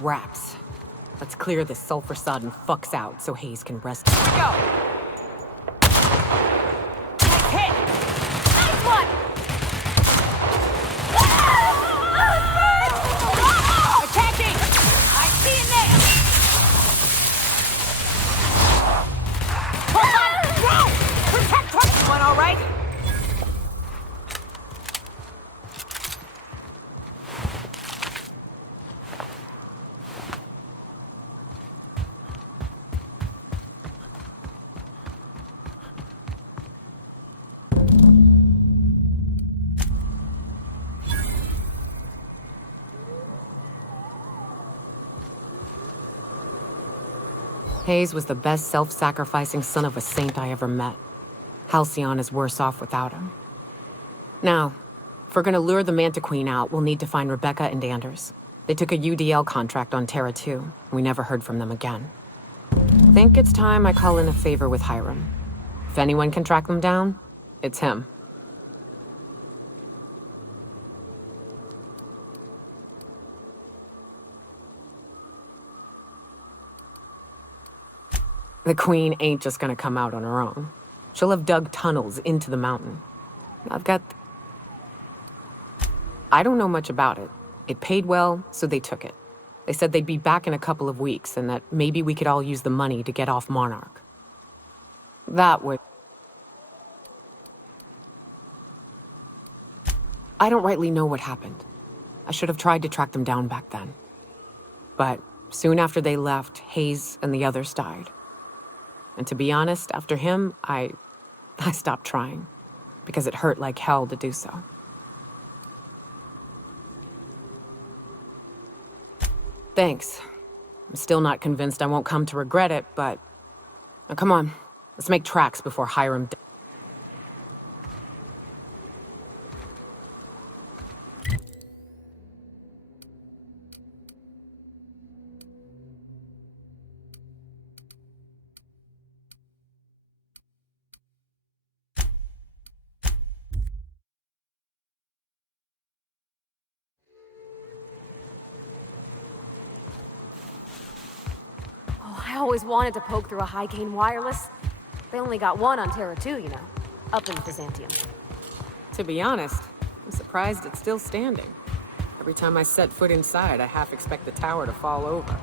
Rats. Let's clear this sulfur-sodden fucks out so Hayes can rest. Go! Nice hit! Nice one! Attacking! I see it now! Hold on! Whoa! Protect her! One all right? Hayes was the best self-sacrificing son of a saint I ever met. Halcyon is worse off without him. Now, if we're gonna lure the Manta Queen out, we'll need to find Rebecca and Anders. They took a UDL contract on Terra 2. We never heard from them again. Think it's time I call in a favor with Hiram. If anyone can track them down, it's him. The Queen ain't just gonna come out on her own. She'll have dug tunnels into the mountain. I don't know much about it. It paid well, so they took it. They said they'd be back in a couple of weeks and that maybe we could all use the money to get off Monarch. That would... I don't rightly know what happened. I should have tried to track them down back then. But soon after they left, Hayes and the others died. And to be honest, after him, I stopped trying, because it hurt like hell to do so. Thanks. I'm still not convinced I won't come to regret it, but... Now, come on, let's make tracks before Hiram... I always wanted to poke through a high-gain wireless. They only got one on Terra 2, you know, up in Byzantium. To be honest, I'm surprised it's still standing. Every time I set foot inside, I half expect the tower to fall over.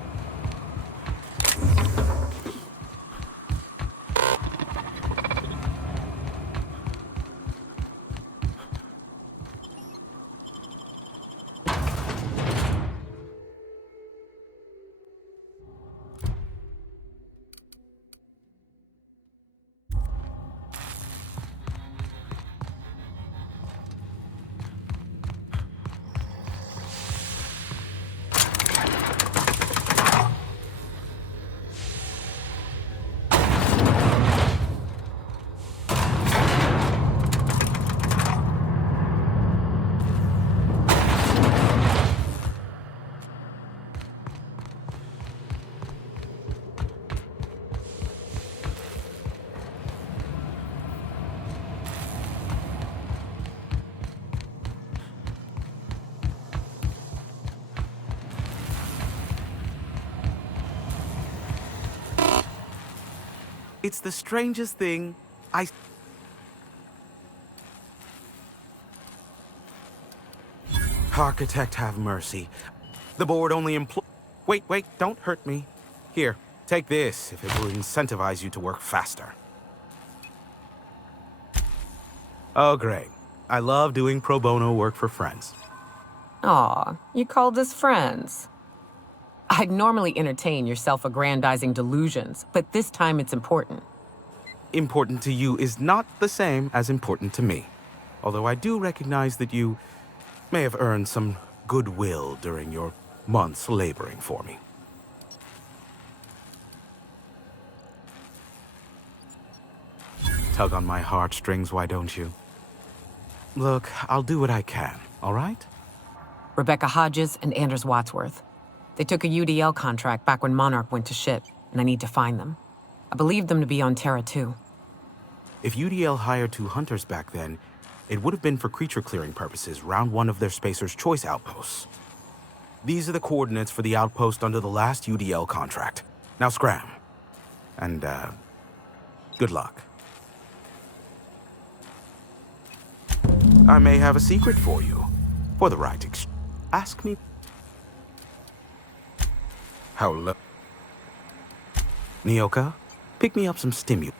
It's the strangest thing. Architect, have mercy. The board only employ... Wait, don't hurt me. Here, take this if it will incentivize you to work faster. Oh, great. I love doing pro bono work for friends. Aw, you called us friends. I'd normally entertain your self-aggrandizing delusions, but this time it's important. Important to you is not the same as important to me. Although I do recognize that you may have earned some goodwill during your months laboring for me. Tug on my heartstrings, why don't you? Look, I'll do what I can, all right? Rebecca Hodges and Anders Wadsworth. They took a UDL contract back when Monarch went to shit, and I need to find them. I believed them to be on Terra 2. If UDL hired 2 hunters back then, it would have been for creature clearing purposes, round one of their Spacer's Choice outposts. These are the coordinates for the outpost under the last UDL contract. Now scram. And, good luck. I may have a secret for you. For the right ask me how low. Nyoka, pick me up some stimulus.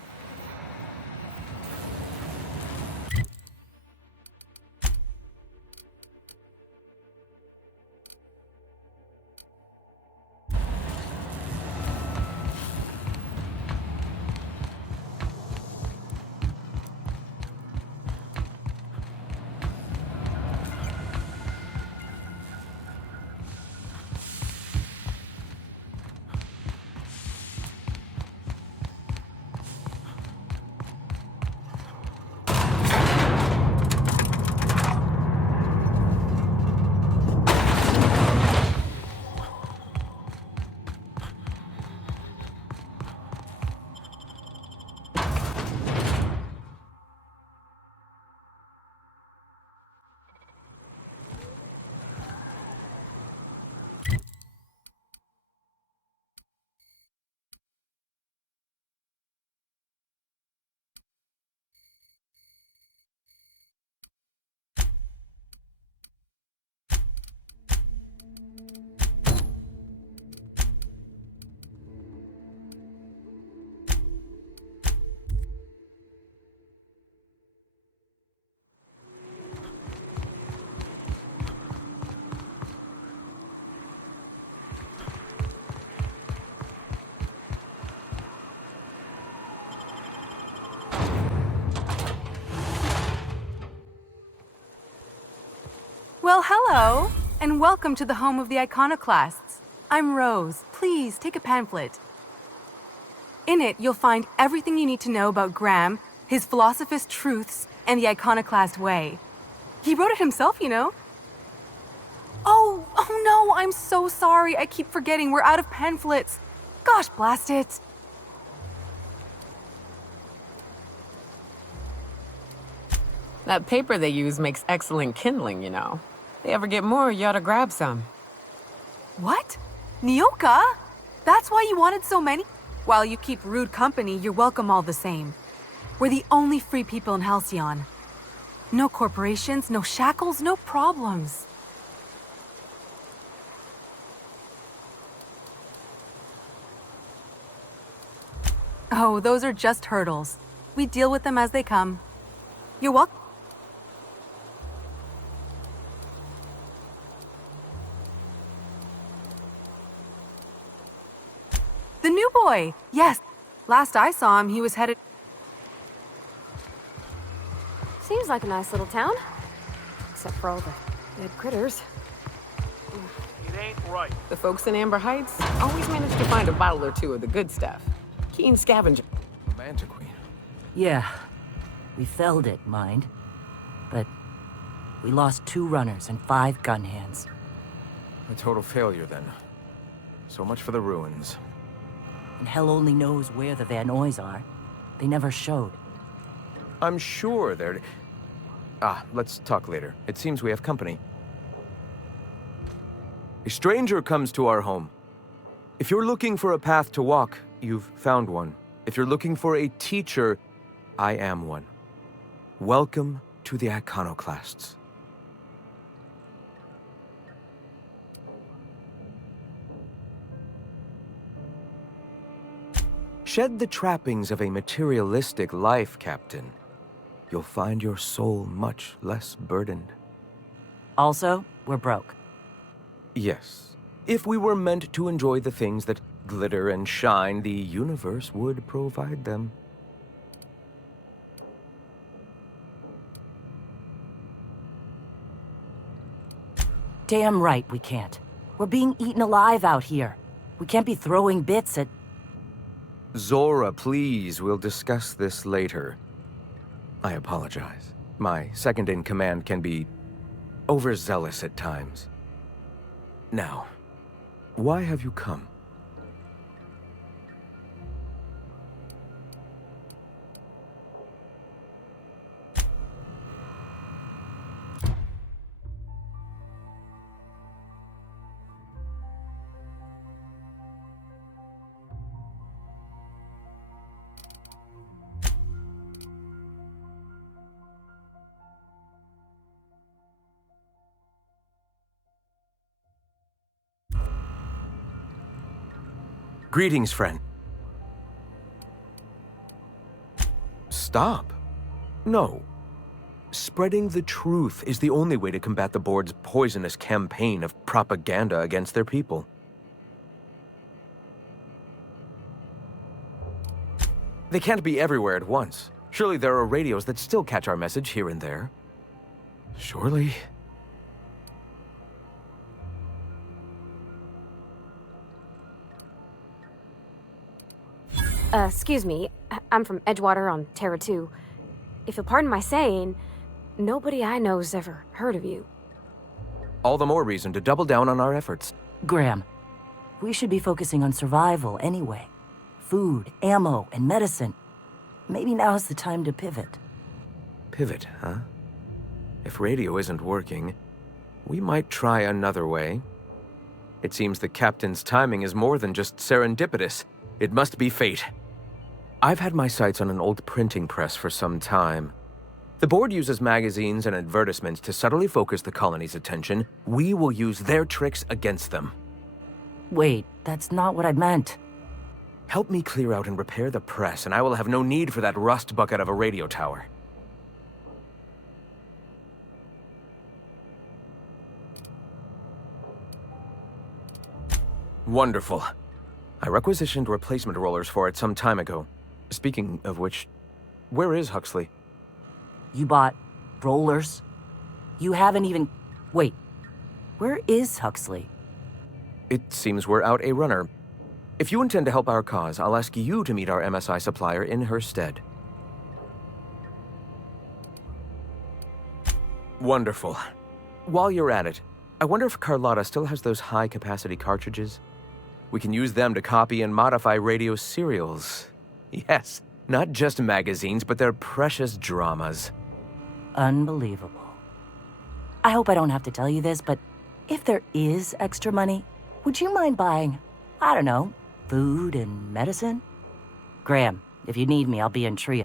Well, hello, and welcome to the home of the iconoclasts. I'm Rose. Please take a pamphlet. In it, you'll find everything you need to know about Graham, his philosophist truths, and the iconoclast way. He wrote it himself, you know. Oh no, I'm so sorry. I keep forgetting we're out of pamphlets. Gosh, blast it. That paper they use makes excellent kindling, you know. They ever get more, you ought to grab some. What? Nyoka? That's why you wanted so many? While you keep rude company, you're welcome all the same. We're the only free people in Halcyon. No corporations, no shackles, no problems. Oh, those are just hurdles. We deal with them as they come. You're welcome. The new boy! Yes. Last I saw him, he was headed... Seems like a nice little town. Except for all the dead critters. It ain't right. The folks in Amber Heights always manage to find a bottle or two of the good stuff. Keen scavenger. Mantiqueen. Yeah, we felled it, mind. But we lost 2 runners and 5 gun hands. A total failure, then. So much for the ruins. And hell only knows where the Van Oys are. They never showed. I'm sure they're... let's talk later. It seems we have company. A stranger comes to our home. If you're looking for a path to walk, you've found one. If you're looking for a teacher, I am one. Welcome to the Iconoclasts. Shed the trappings of a materialistic life, Captain. You'll find your soul much less burdened. Also, we're broke. Yes. If we were meant to enjoy the things that glitter and shine, the universe would provide them. Damn right we can't. We're being eaten alive out here. We can't be throwing bits at... Zora, please, we'll discuss this later. I apologize. My second-in-command can be overzealous at times. Now, why have you come? Greetings, friend. Stop. No. Spreading the truth is the only way to combat the board's poisonous campaign of propaganda against their people. They can't be everywhere at once. Surely there are radios that still catch our message here and there. Surely. Excuse me. I'm from Edgewater on Terra 2. If you'll pardon my saying, nobody I know's ever heard of you. All the more reason to double down on our efforts. Graham, we should be focusing on survival anyway. Food, ammo, and medicine. Maybe now's the time to pivot. Pivot, huh? If radio isn't working, we might try another way. It seems the captain's timing is more than just serendipitous. It must be fate. I've had my sights on an old printing press for some time. The board uses magazines and advertisements to subtly focus the colony's attention. We will use their tricks against them. Wait, that's not what I meant. Help me clear out and repair the press, and I will have no need for that rust bucket of a radio tower. Wonderful. I requisitioned replacement rollers for it some time ago. Speaking of which, where is Huxley? You bought rollers? You haven't even... Wait, where is Huxley? It seems we're out a runner. If you intend to help our cause, I'll ask you to meet our MSI supplier in her stead. Wonderful. While you're at it, I wonder if Carlotta still has those high-capacity cartridges? We can use them to copy and modify radio serials. Yes, not just magazines, but their precious dramas. Unbelievable. I hope I don't have to tell you this, but if there is extra money, would you mind buying, I don't know, food and medicine? Graham, if you need me, I'll be in Trio.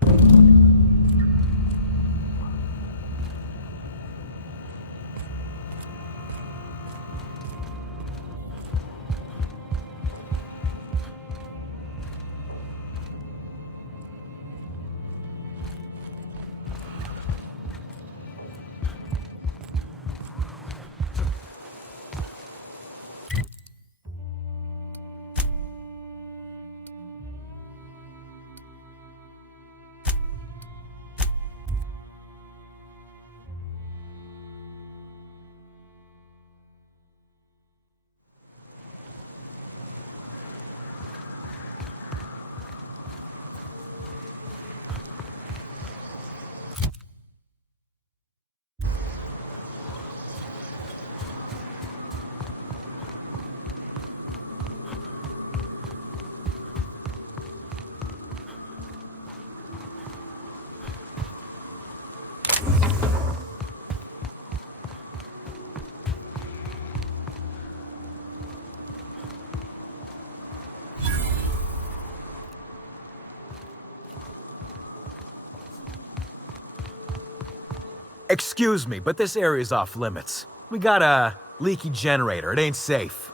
Excuse me, but this area's off limits. We got a leaky generator. It ain't safe.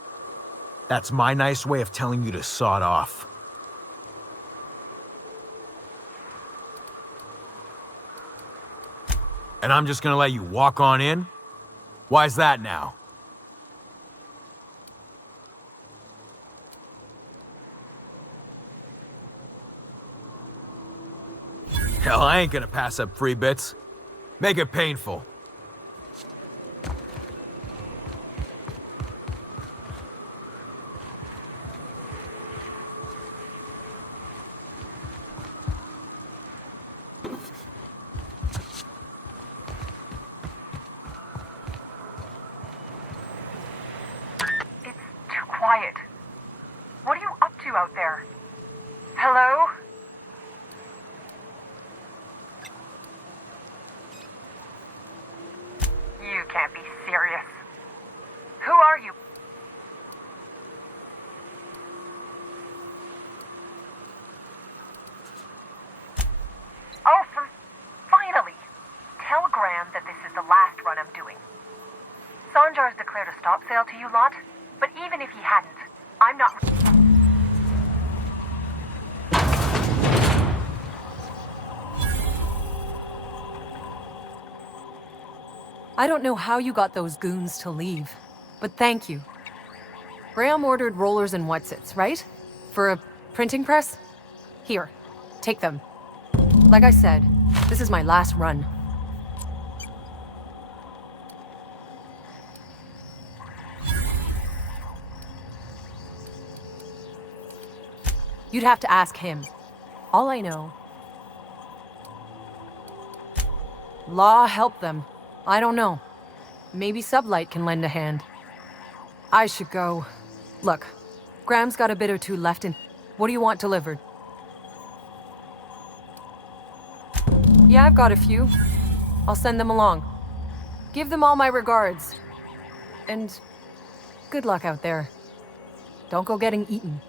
That's my nice way of telling you to sod off. And I'm just gonna let you walk on in? Why's that now? Hell, I ain't gonna pass up free bits. Make it painful. It's too quiet. What are you up to out there? Hello? You can't be serious. Who are you? Oh, finally! Tell Graham that this is the last run I'm doing. Sanjar's declared a stop sale to you lot, but even if he hadn't, I'm not... I don't know how you got those goons to leave, but thank you. Graham ordered rollers and whatsits, right? For a printing press? Here, take them. Like I said, this is my last run. You'd have to ask him. All I know. Law helped them. I don't know. Maybe Sublight can lend a hand. I should go. Look, Graham's got a bit or two left in. What do you want delivered? Yeah, I've got a few. I'll send them along. Give them all my regards. And good luck out there. Don't go getting eaten.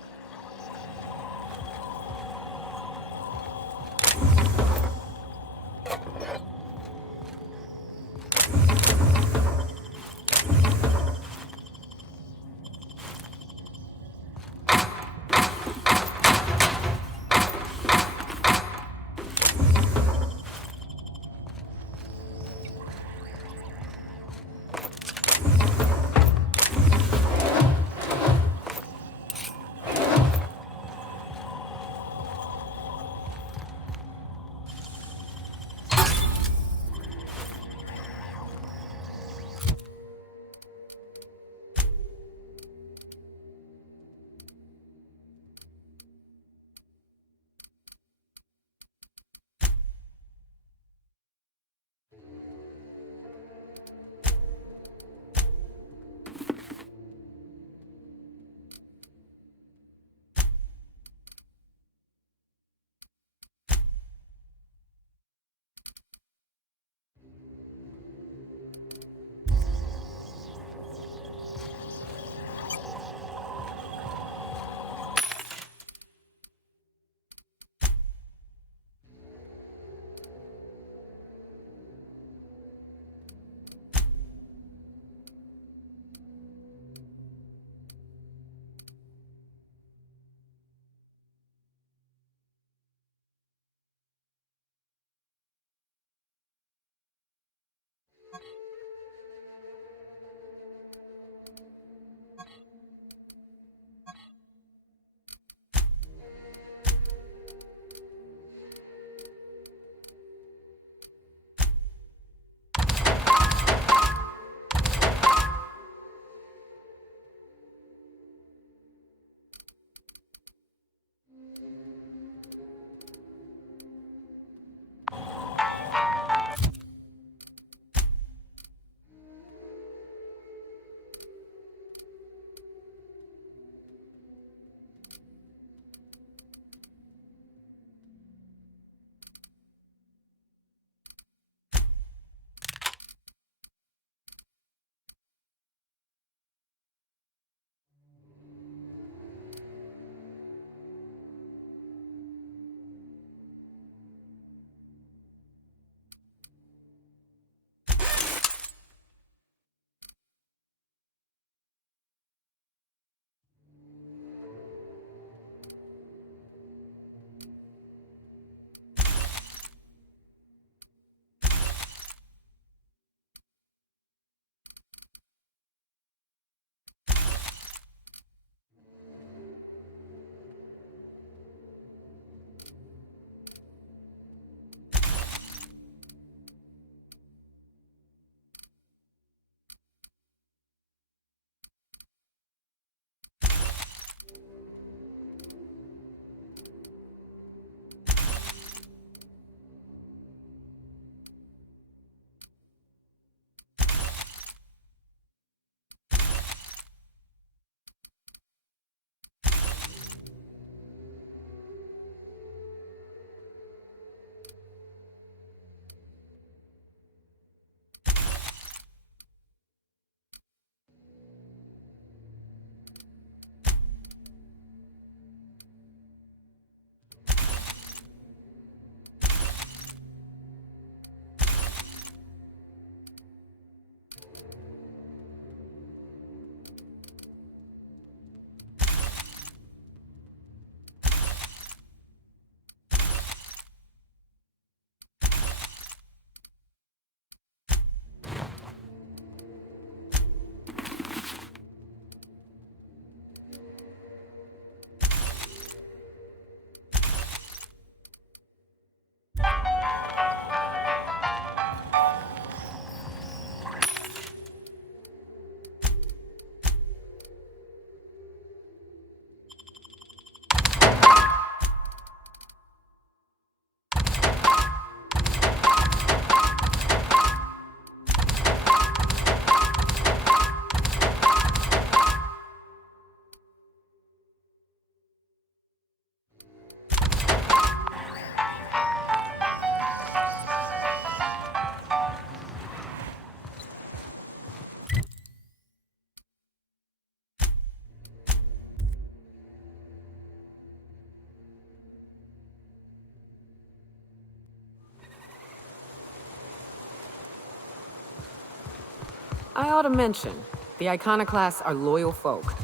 I ought to mention, the iconoclasts are loyal folk.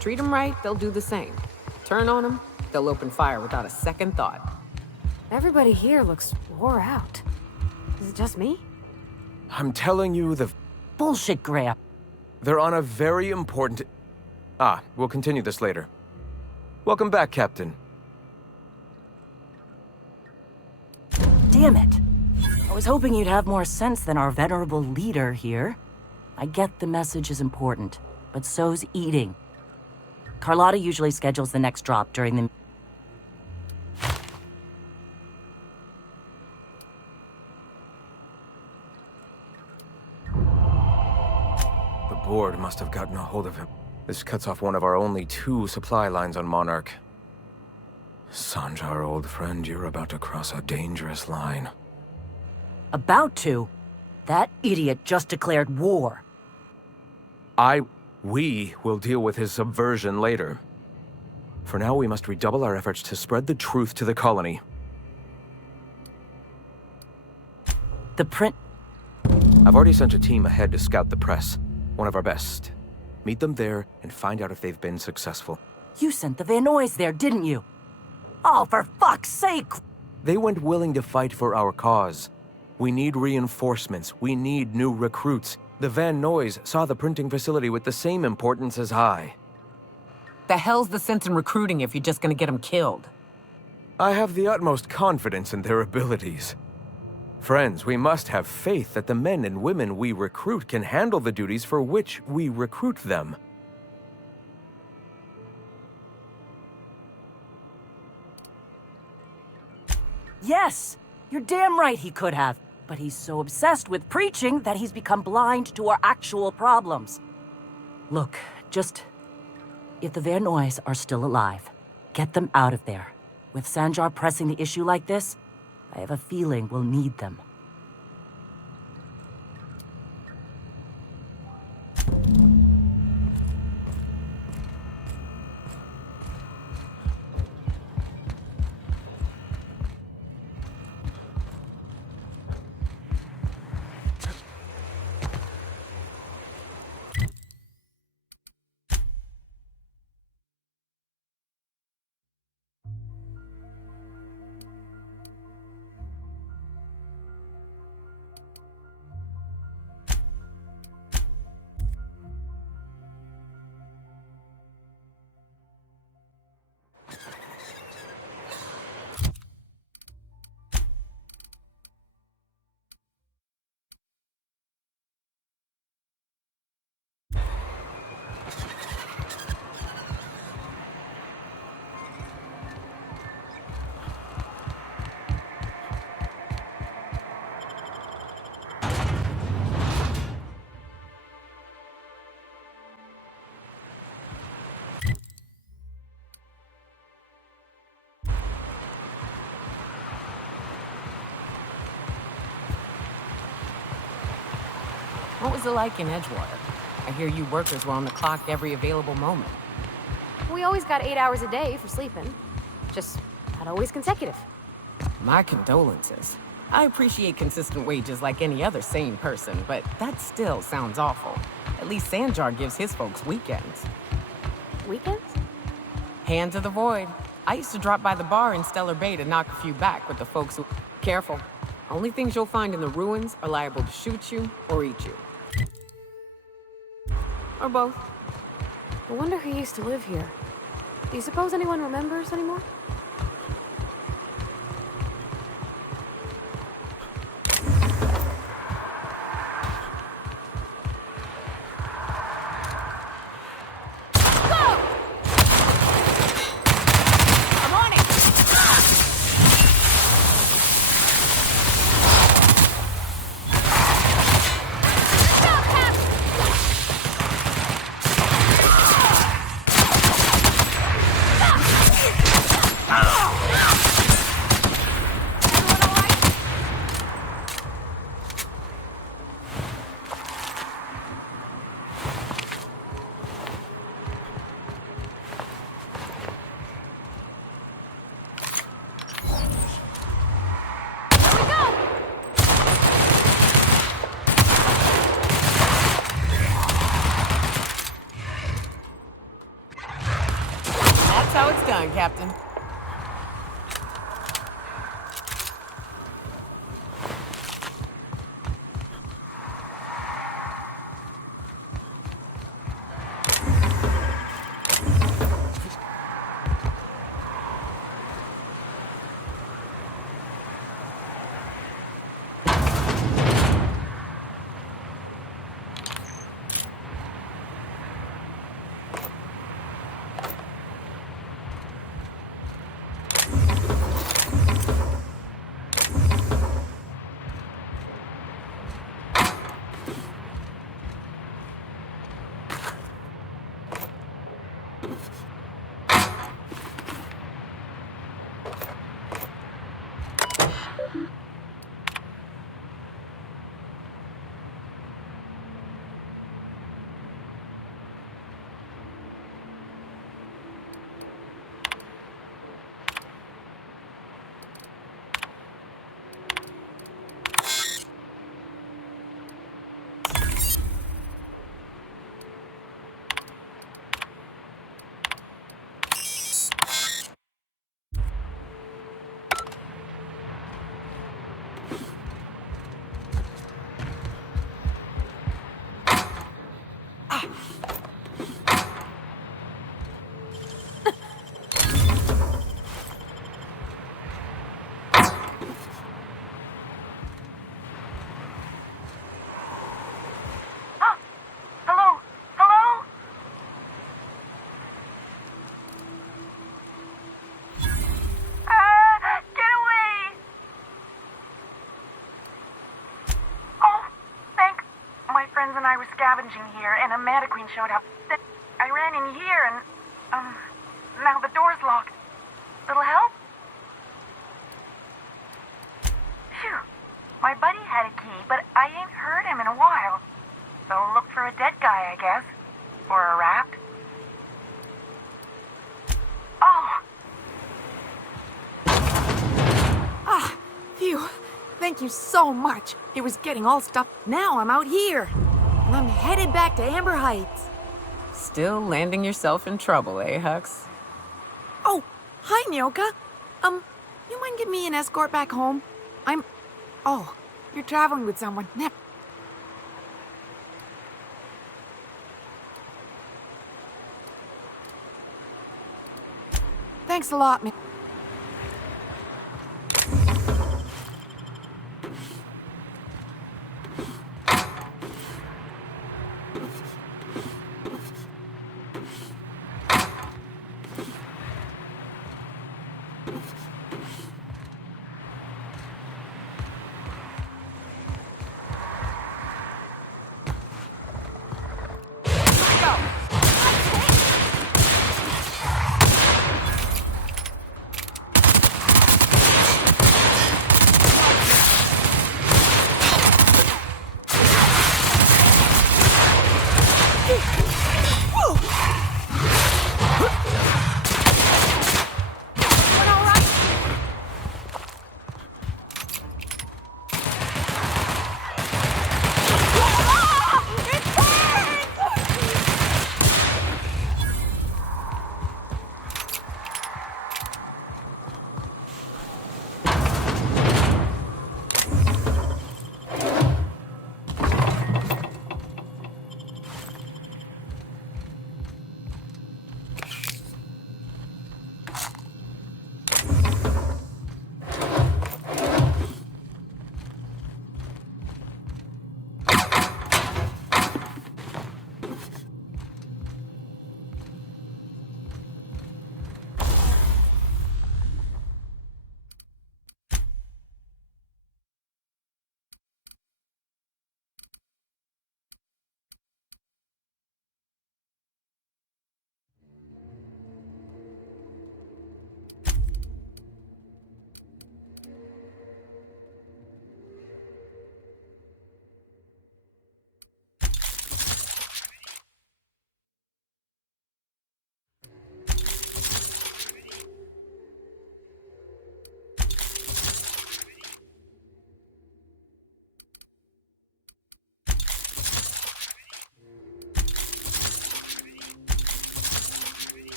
Treat them right, they'll do the same. Turn on them, they'll open fire without a second thought. Everybody here looks wore out. Is it just me? I'm telling you, Bullshit, Graham. they're on a very important... we'll continue this later. Welcome back, Captain. Damn it. I was hoping you'd have more sense than our venerable leader here. I get the message is important, but so's eating. Carlotta usually schedules the next drop during the... The board must have gotten a hold of him. This cuts off one of our only 2 supply lines on Monarch. Sanjar, old friend, you're about to cross a dangerous line. About to? That idiot just declared war. We will deal with his subversion later. For now, we must redouble our efforts to spread the truth to the colony. The print... I've already sent a team ahead to scout the press. One of our best. Meet them there and find out if they've been successful. You sent the Van Noys there, didn't you? Oh, for fuck's sake! They went willing to fight for our cause. We need reinforcements. We need new recruits. The Van Noys saw the printing facility with the same importance as I. The hell's the sense in recruiting if you're just gonna get them killed? I have the utmost confidence in their abilities. Friends, we must have faith that the men and women we recruit can handle the duties for which we recruit them. Yes! You're damn right he could have. But he's so obsessed with preaching that he's become blind to our actual problems. Look, just... If the Van Noys are still alive, get them out of there. With Sanjar pressing the issue like this, I have a feeling we'll need them. What was it like in Edgewater? I hear you workers were on the clock every available moment. We always got 8 hours a day for sleeping. Just not always consecutive. My condolences. I appreciate consistent wages like any other sane person, but that still sounds awful. At least Sanjar gives his folks weekends. Weekends? Hands of the Void. I used to drop by the bar in Stellar Bay to knock a few back with the folks who... Careful. Only things you'll find in the ruins are liable to shoot you or eat you. Or both. I wonder who used to live here. Do you suppose anyone remembers anymore? going, Captain? Hello? Hello? Get away! Oh, thanks. My friends and I were scavenging here, and a Mantiqueen showed up. Then I ran in here, and, now the door's locked. Little help? Phew. My buddy had a key, but I ain't heard him in a while. So look for a dead guy, I guess. Or a rat. Oh! Ah, phew. Thank you so much. It was getting all stuffed. Now I'm out here. And I'm headed back to Amber Heights. Still landing yourself in trouble, eh, Hux? Oh, hi, Nyoka. You mind giving me an escort back home? Oh, you're traveling with someone. Thanks a lot, man.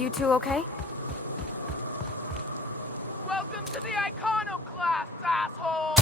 you two okay? Welcome to the Iconoclasts, asshole!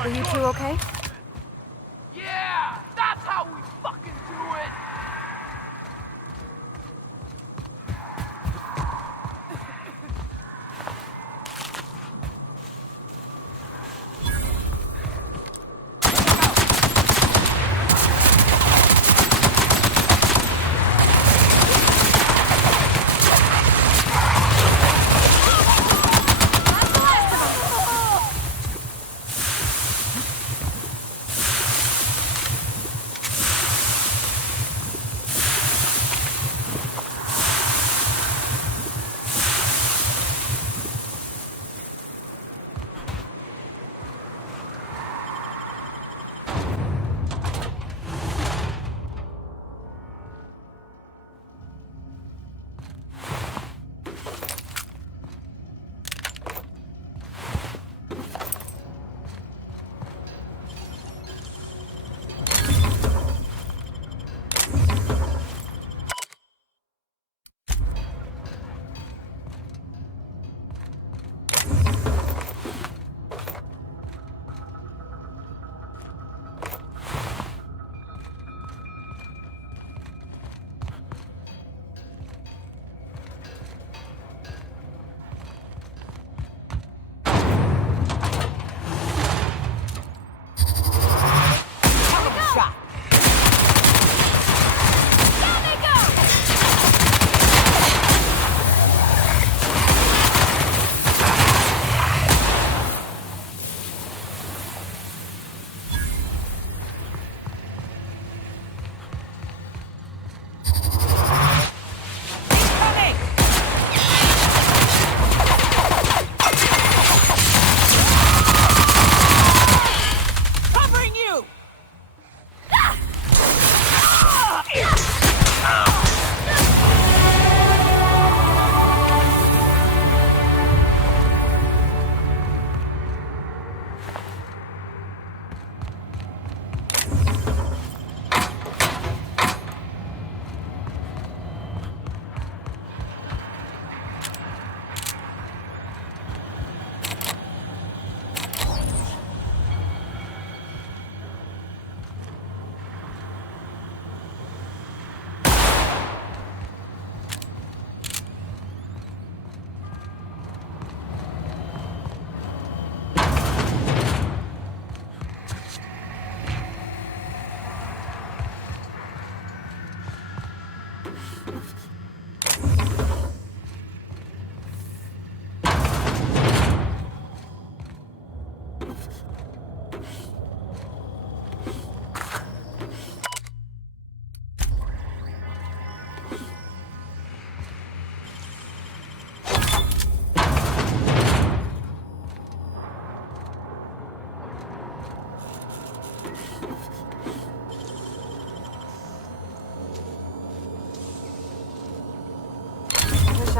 Are you two okay? Yeah, that's how we fucking do it!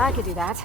I could do that.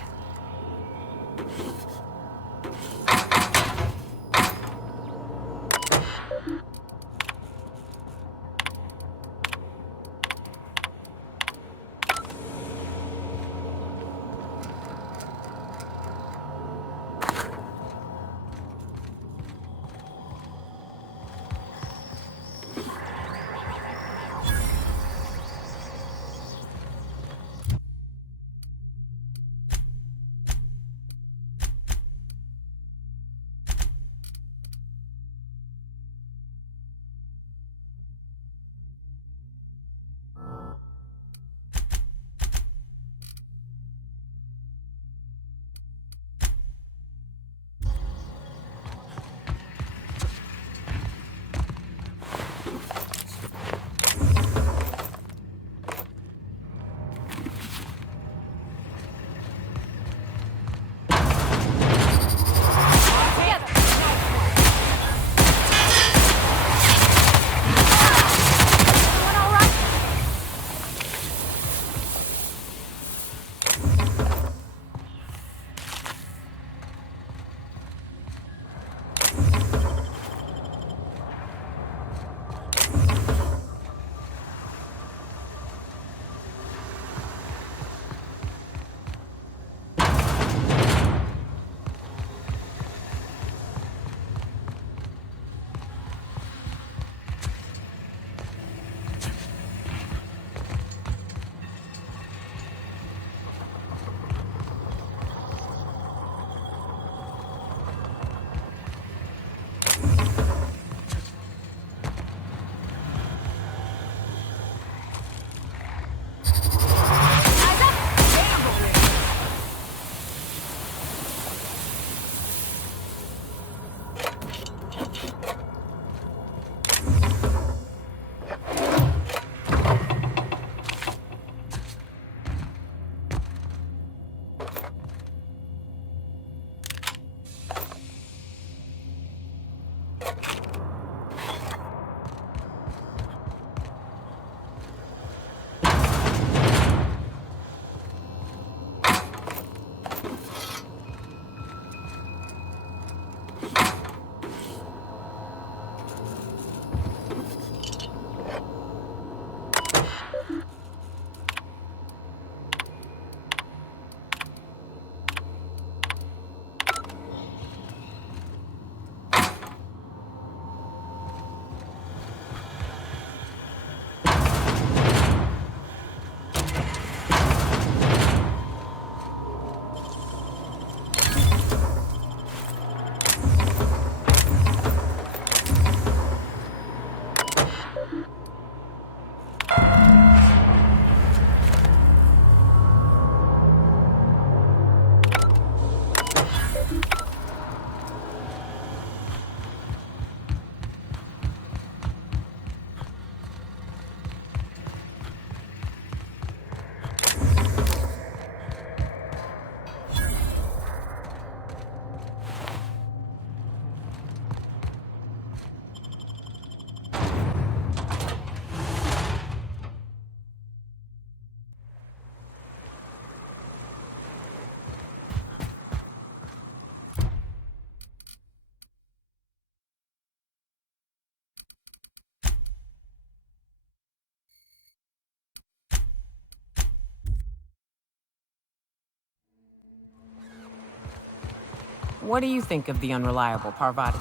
What do you think of the unreliable Parvati?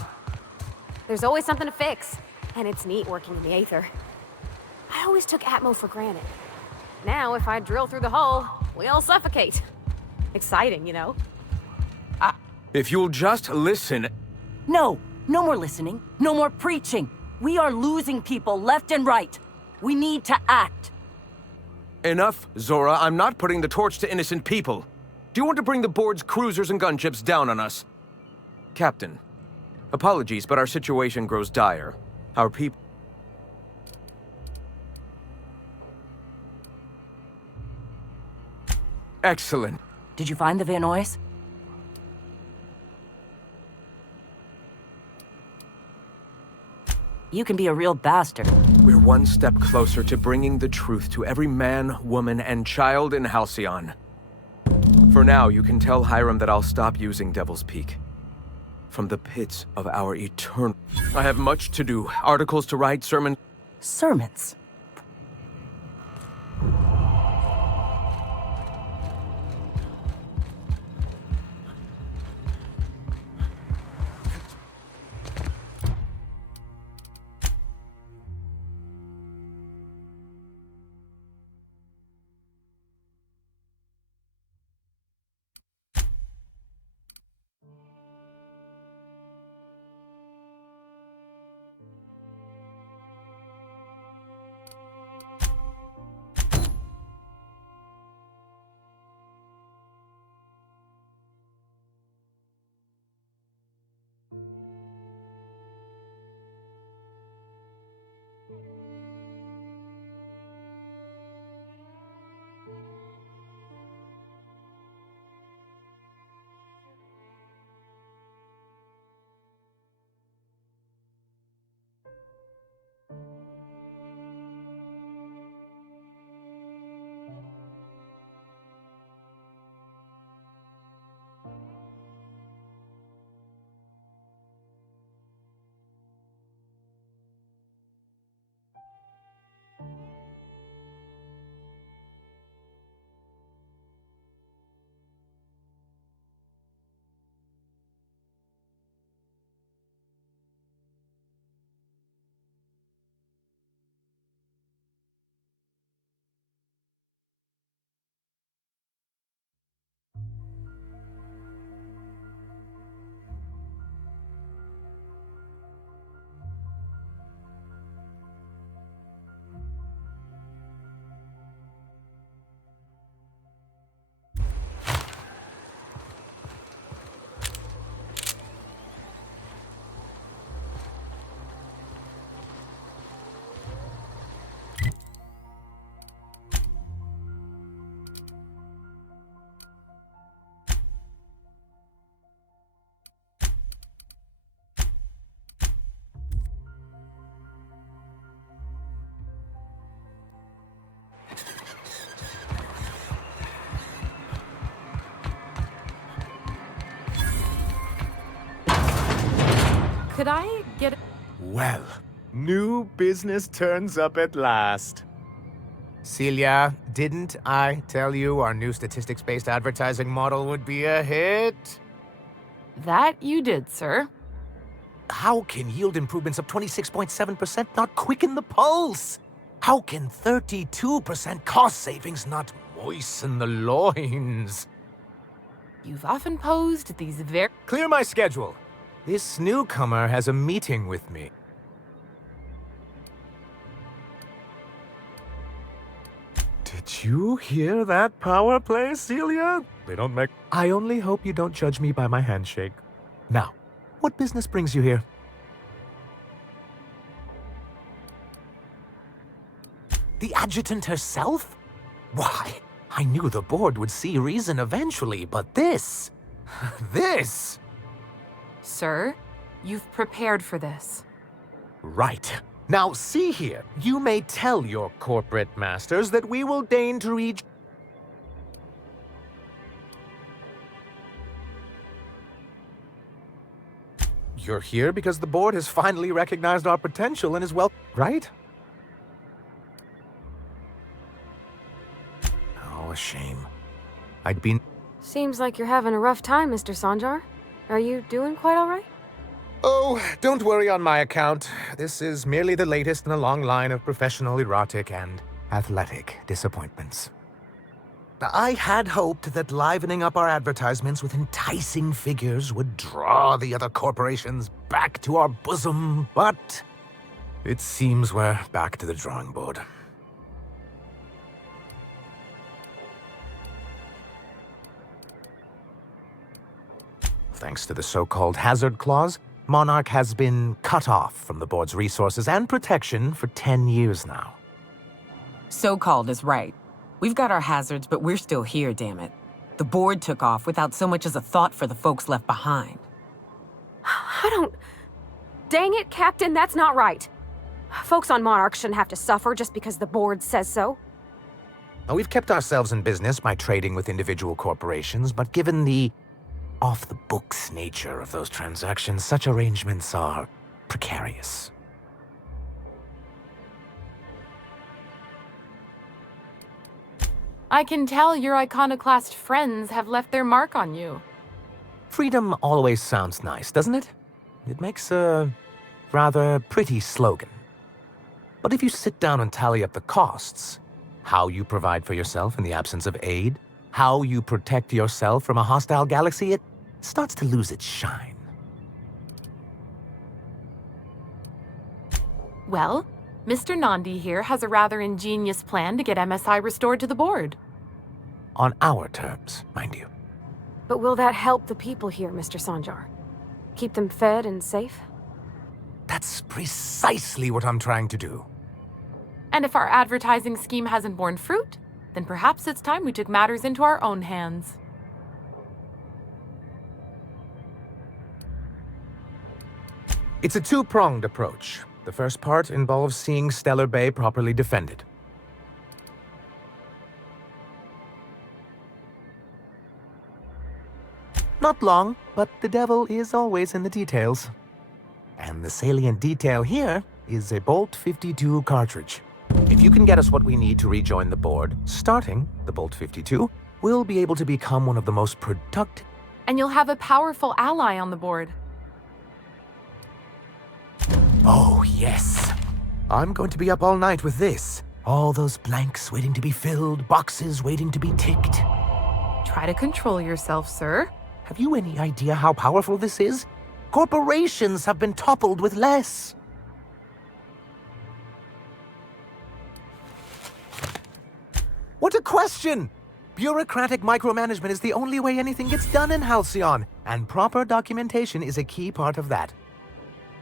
There's always something to fix, and it's neat working in the Aether. I always took Atmo for granted. Now, if I drill through the hull, we all suffocate. Exciting, you know? If you'll just listen... No, no more listening, no more preaching. We are losing people left and right. We need to act. Enough, Zora. I'm not putting the torch to innocent people. Do you want to bring the board's cruisers and gunships down on us? Captain, apologies, but our situation grows dire. Our people... Excellent. Did you find the Vanois? You can be a real bastard. We're one step closer to bringing the truth to every man, woman, and child in Halcyon. For now, you can tell Hiram that I'll stop using Devil's Peak. From the pits of our eternal... I have much to do. Articles to write, sermons... Sermons. Could I get... Well, new business turns up at last. Celia, didn't I tell you our new statistics-based advertising model would be a hit? That you did, sir. How can yield improvements of 26.7% not quicken the pulse? How can 32% cost savings not moisten the loins? You've often posed these very... Clear my schedule. This newcomer has a meeting with me. Did you hear that power play, Celia? They don't make... I only hope you don't judge me by my handshake. Now, what business brings you here? The adjutant herself? Why, I knew the board would see reason eventually, but this... this... Sir, you've prepared for this. Right. Now, see here. You may tell your corporate masters that we will deign to reach... You're here because the board has finally recognized our potential and is well... Right? Oh, a shame. I'd been... Seems like you're having a rough time, Mr. Sanjar. Are you doing quite all right? Oh, don't worry on my account. This is merely the latest in a long line of professional erotic and athletic disappointments. I had hoped that livening up our advertisements with enticing figures would draw the other corporations back to our bosom, but it seems we're back to the drawing board. Thanks to the so-called hazard clause, Monarch has been cut off from the board's resources and protection for 10 years now. So-called is right. We've got our hazards, but we're still here, damn it. The board took off without so much as a thought for the folks left behind. I don't... Dang it, Captain, that's not right. Folks on Monarch shouldn't have to suffer just because the board says so. Now, we've kept ourselves in business by trading with individual corporations, but given the off-the-books nature of those transactions, such arrangements are precarious. I can tell your iconoclast friends have left their mark on you. Freedom always sounds nice, doesn't it? It makes a rather pretty slogan. But if you sit down and tally up the costs, how you provide for yourself in the absence of aid, how you protect yourself from a hostile galaxy, it starts to lose its shine. Well, Mr. Nandi here has a rather ingenious plan to get MSI restored to the board. On our terms, mind you. But will that help the people here, Mr. Sanjar? Keep them fed and safe? That's precisely what I'm trying to do. And if our advertising scheme hasn't borne fruit, then perhaps it's time we took matters into our own hands. It's a two-pronged approach. The first part involves seeing Stellar Bay properly defended. Not long, but the devil is always in the details. And the salient detail here is a Bolt 52 cartridge. If you can get us what we need to rejoin the board, starting the Bolt 52, we'll be able to become one of the most productive... And you'll have a powerful ally on the board. Oh, yes. I'm going to be up all night with this. All those blanks waiting to be filled, boxes waiting to be ticked. Try to control yourself, sir. Have you any idea how powerful this is? Corporations have been toppled with less. What a question! Bureaucratic micromanagement is the only way anything gets done in Halcyon, and proper documentation is a key part of that.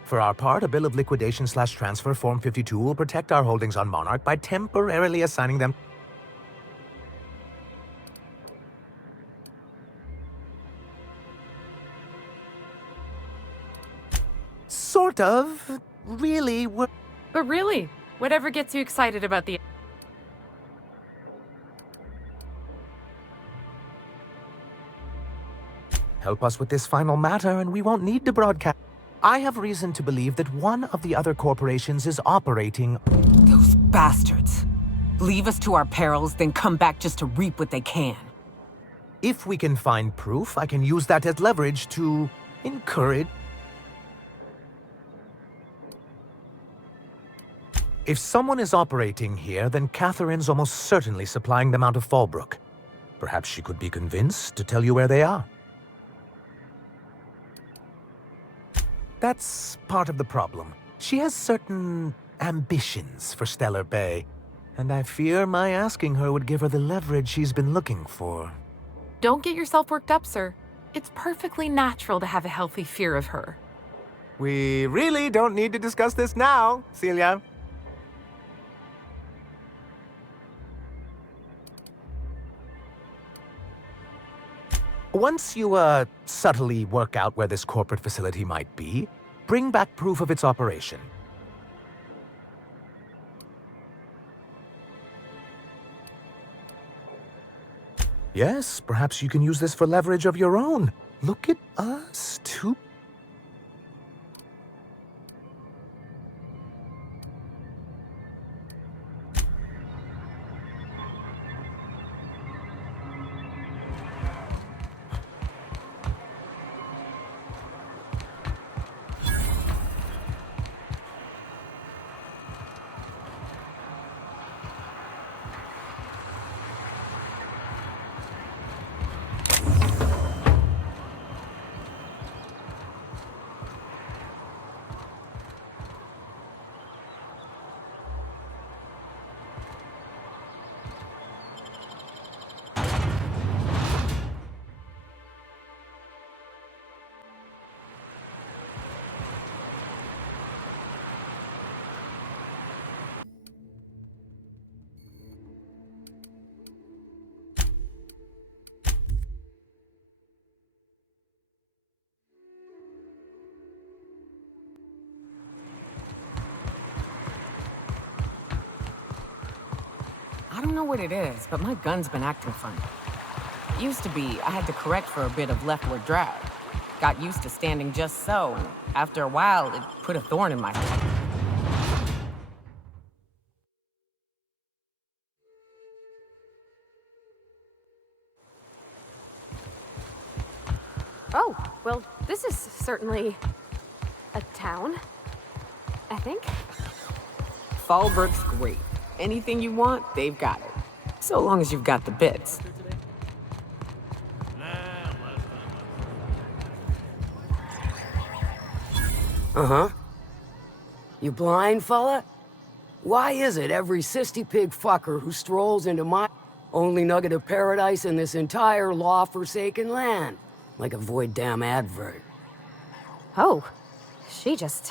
For our part, a bill of liquidation/transfer Form 52 will protect our holdings on Monarch by temporarily assigning them... Sort of. Really, we're... But really, whatever gets you excited about the... Help us with this final matter and we won't need to broadcast. I have reason to believe that one of the other corporations is operating... Those bastards. Leave us to our perils, then come back just to reap what they can. If we can find proof, I can use that as leverage to encourage... If someone is operating here, then Catherine's almost certainly supplying them out of Fallbrook. Perhaps she could be convinced to tell you where they are. That's part of the problem. She has certain ambitions for Stellar Bay, and I fear my asking her would give her the leverage she's been looking for. Don't get yourself worked up, sir. It's perfectly natural to have a healthy fear of her. We really don't need to discuss this now, Celia. Once you, subtly work out where this corporate facility might be, bring back proof of its operation. Yes, perhaps you can use this for leverage of your own. Look at us, too. don't know what it is, but my gun's been acting funny. It used to be I had to correct for a bit of leftward drag. Got used to standing just so, and after a while, it put a thorn in my head. Oh, well, this is certainly a town, I think. Fallbrook's great. Anything you want, they've got it. So long as you've got the bits. Uh-huh. You blind, fella? Why is it every sissy pig fucker who strolls into my only nugget of paradise in this entire law-forsaken land? Like a void damn advert. Oh, she just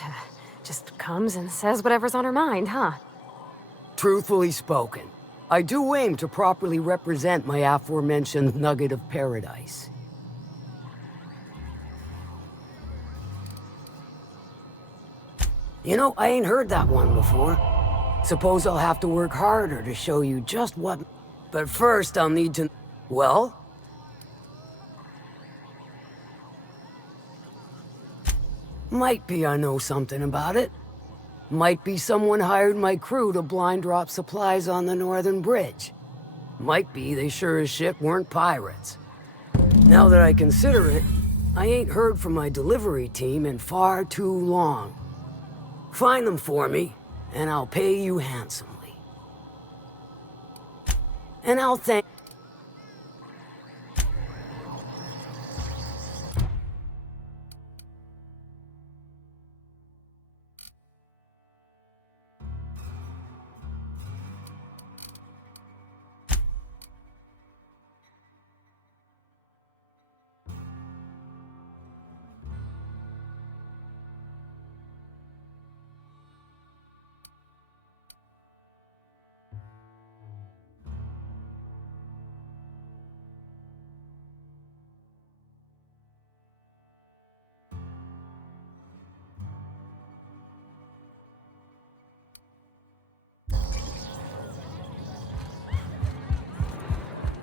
comes and says whatever's on her mind, huh? Truthfully spoken, I do aim to properly represent my aforementioned nugget of paradise. You know, I ain't heard that one before. Suppose I'll have to work harder to show you just what... But first, I'll need to... Well? Might be I know something about it. Might be someone hired my crew to blind drop supplies on the Northern Bridge. Might be they sure as shit weren't pirates. Now that I consider it, I ain't heard from my delivery team in far too long. Find them for me, and I'll pay you handsomely. And I'll thank...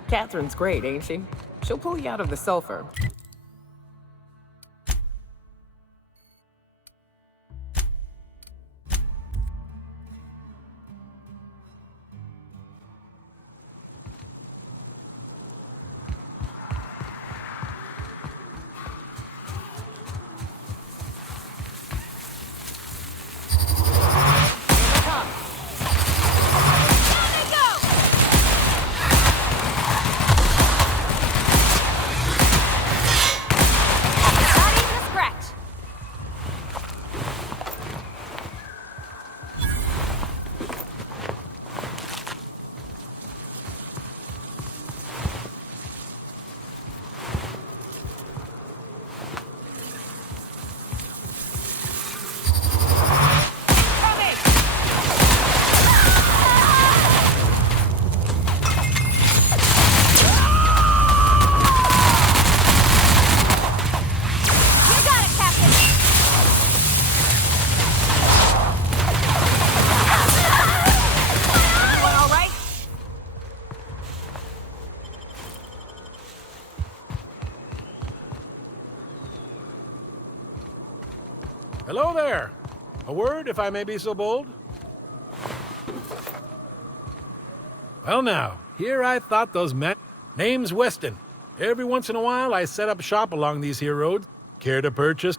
Catherine's great, ain't she? She'll pull you out of the sulfur. Hello there. A word, if I may be so bold? Well now, here I thought those men... Name's Weston. Every once in a while I set up shop along these here roads. Care to purchase?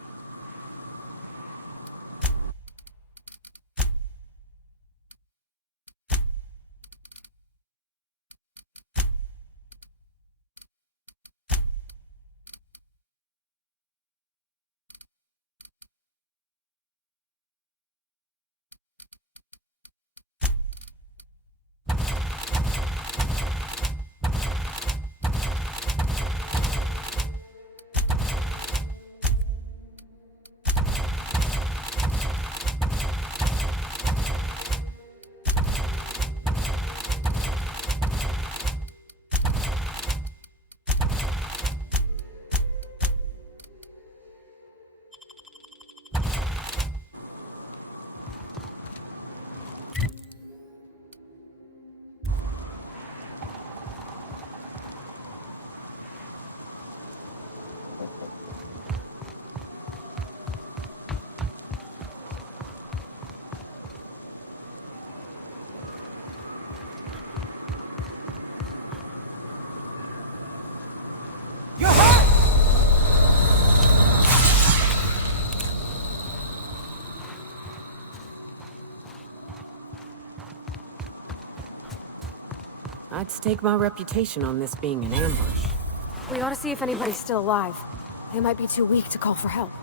I'd stake my reputation on this being an ambush. We ought to see if anybody's still alive. They might be too weak to call for help.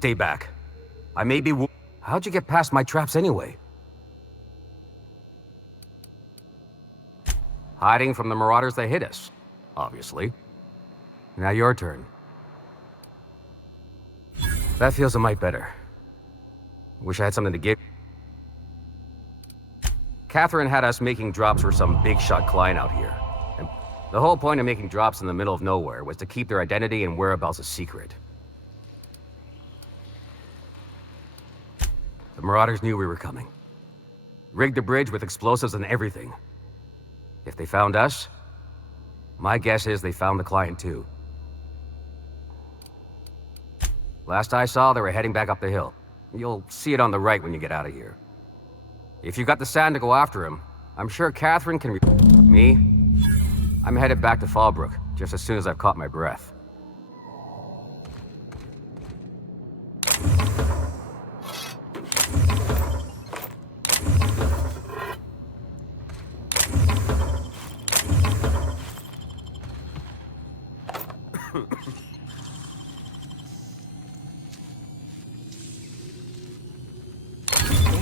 Stay back. I may be How'd you get past my traps anyway? Hiding from the marauders that hit us, obviously. Now your turn. That feels a mite better. Wish I had something to give. Catherine had us making drops for some big shot client out here. And the whole point of making drops in the middle of nowhere was to keep their identity and whereabouts a secret. The marauders knew we were coming. Rigged the bridge with explosives and everything. If they found us, my guess is they found the client too. Last I saw, they were heading back up the hill. You'll see it on the right when you get out of here. If you got the sand to go after him, I'm sure Catherine can Me? I'm headed back to Fallbrook, just as soon as I've caught my breath.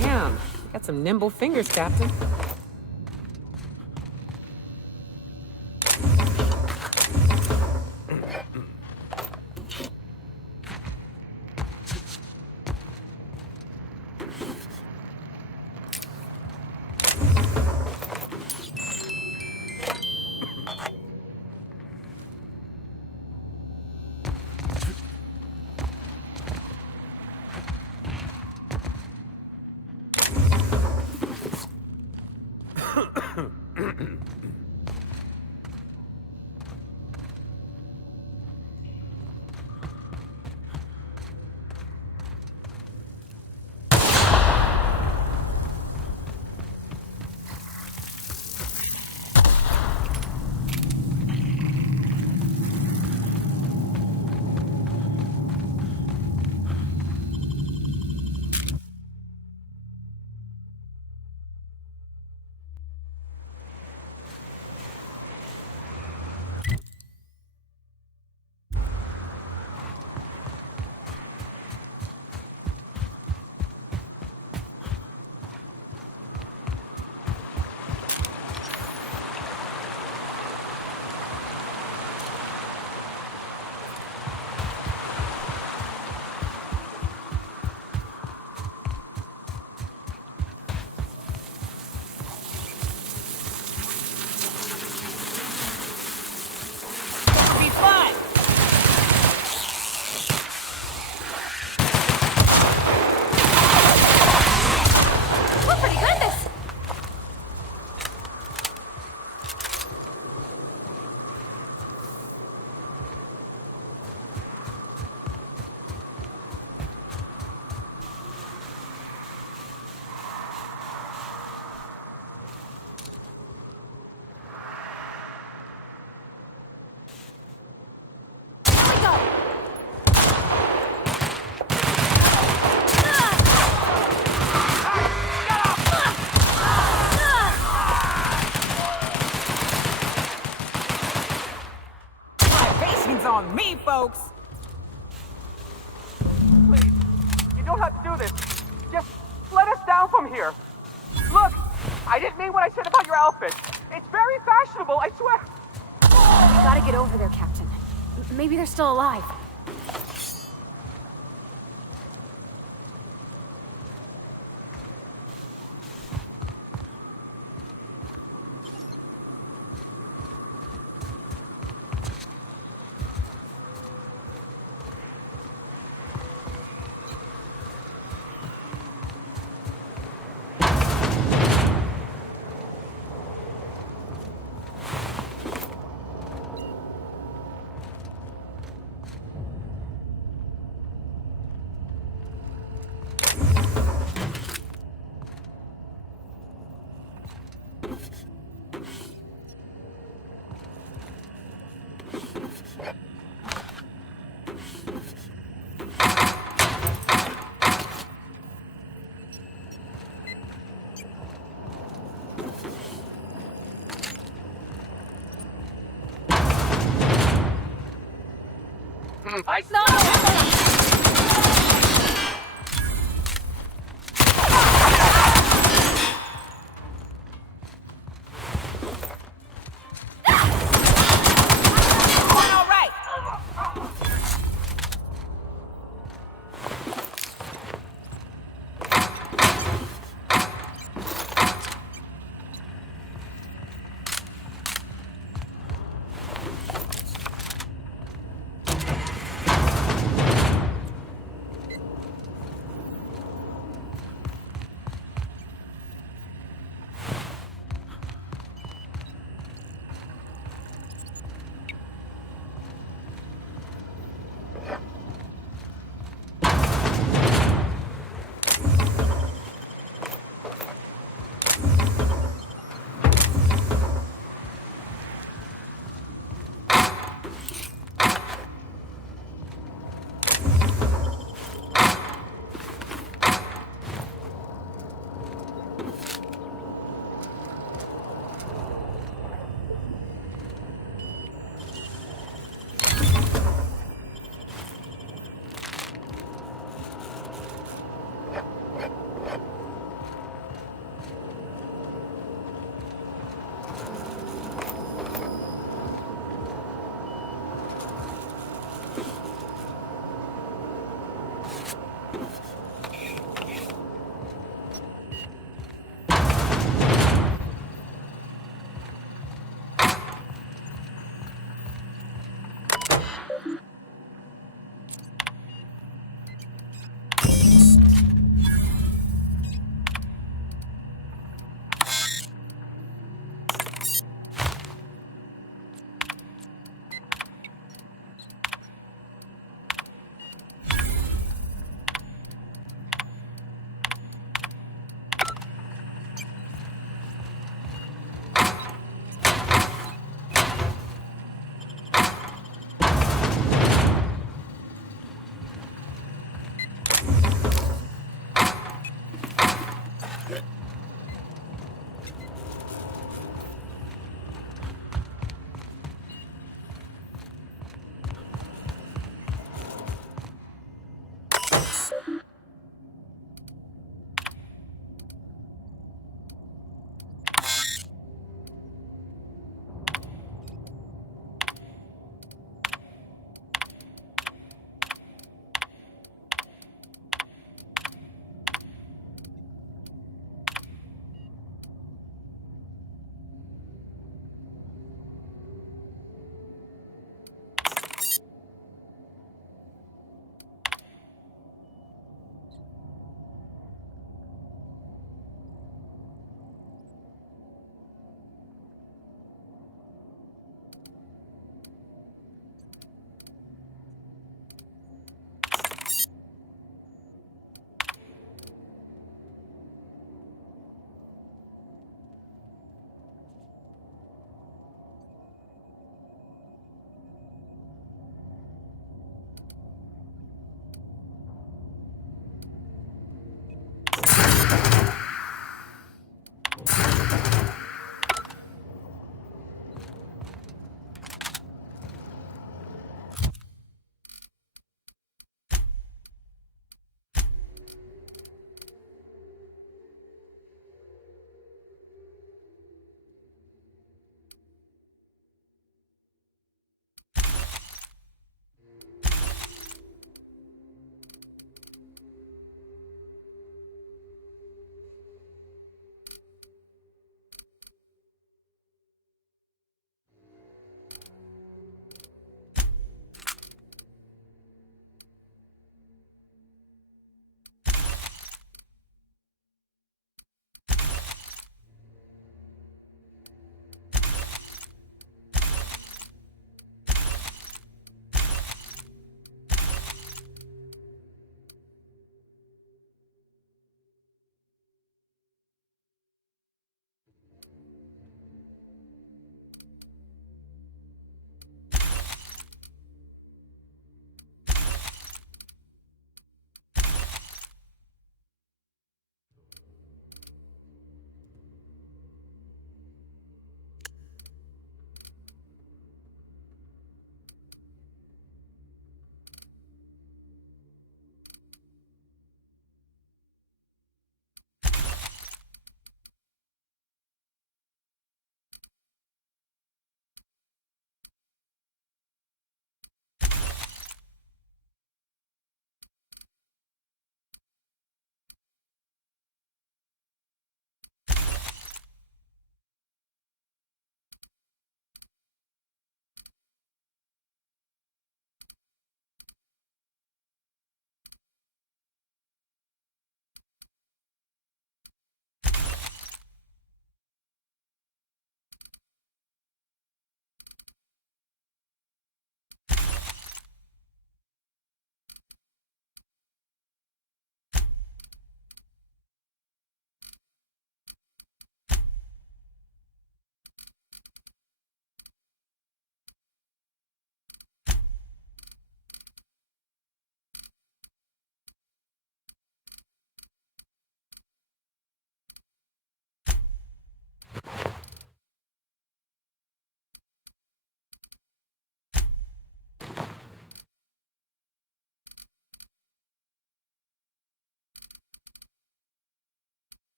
Damn, you got some nimble fingers, Captain. folks. Please, you don't have to do this. Just let us down from here. Look, I didn't mean what I said about your outfit. It's very fashionable, I swear. We gotta get over there, Captain. Maybe they're still alive.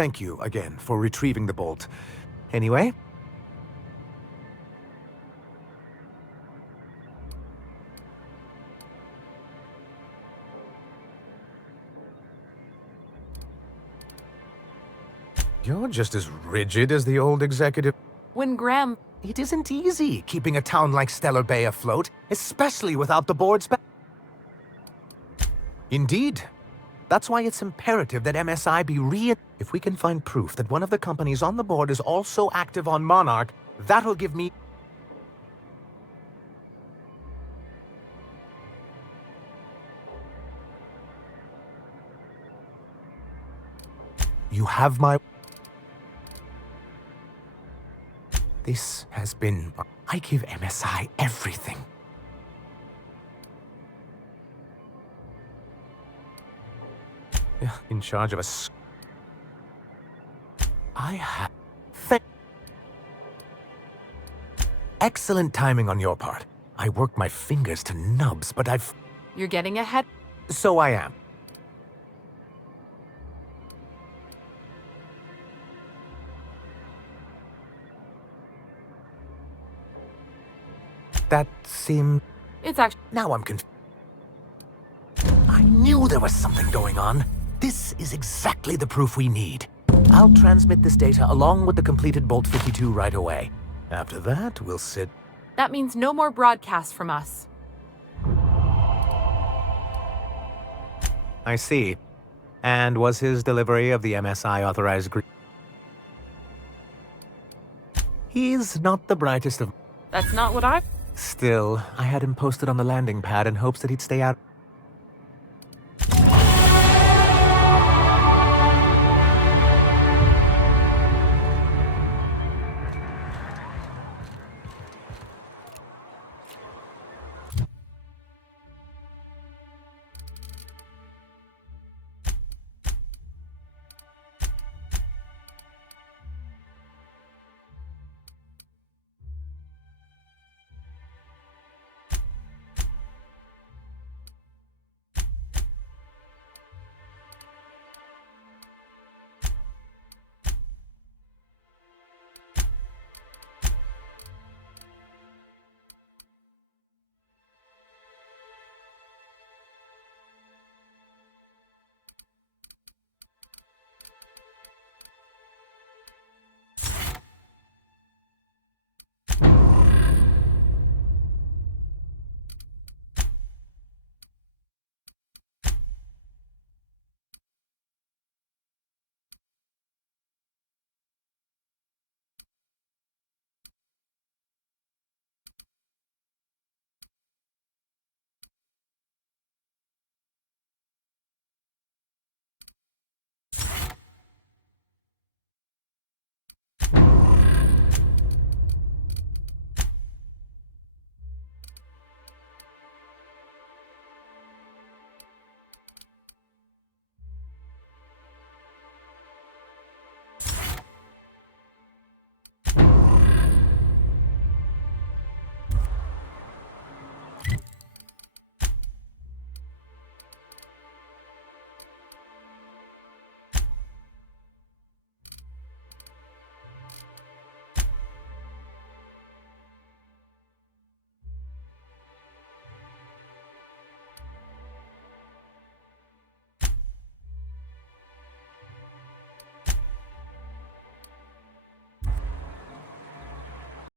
Thank you again for retrieving the bolt. Anyway, you're just as rigid as the old executive. When Graham... It isn't easy keeping a town like Stellar Bay afloat, especially without the board's back. Indeed. That's why it's imperative that MSI be If we can find proof that one of the companies on the board is also active on Monarch, that'll give me... You have my... This has been... I give MSI everything. In charge of a... I have... Excellent timing on your part. I worked my fingers to nubs, but I've... You're getting ahead. So I am. That seemed... It's actually... Now I'm confused. I knew there was something going on. This is exactly the proof we need. I'll transmit this data along with the completed Bolt 52 right away. After that, we'll sit... That means no more broadcasts from us. I see. And was his delivery of the MSI authorized... He's not the brightest of... That's not what I... Still, I had him posted on the landing pad in hopes that he'd stay out...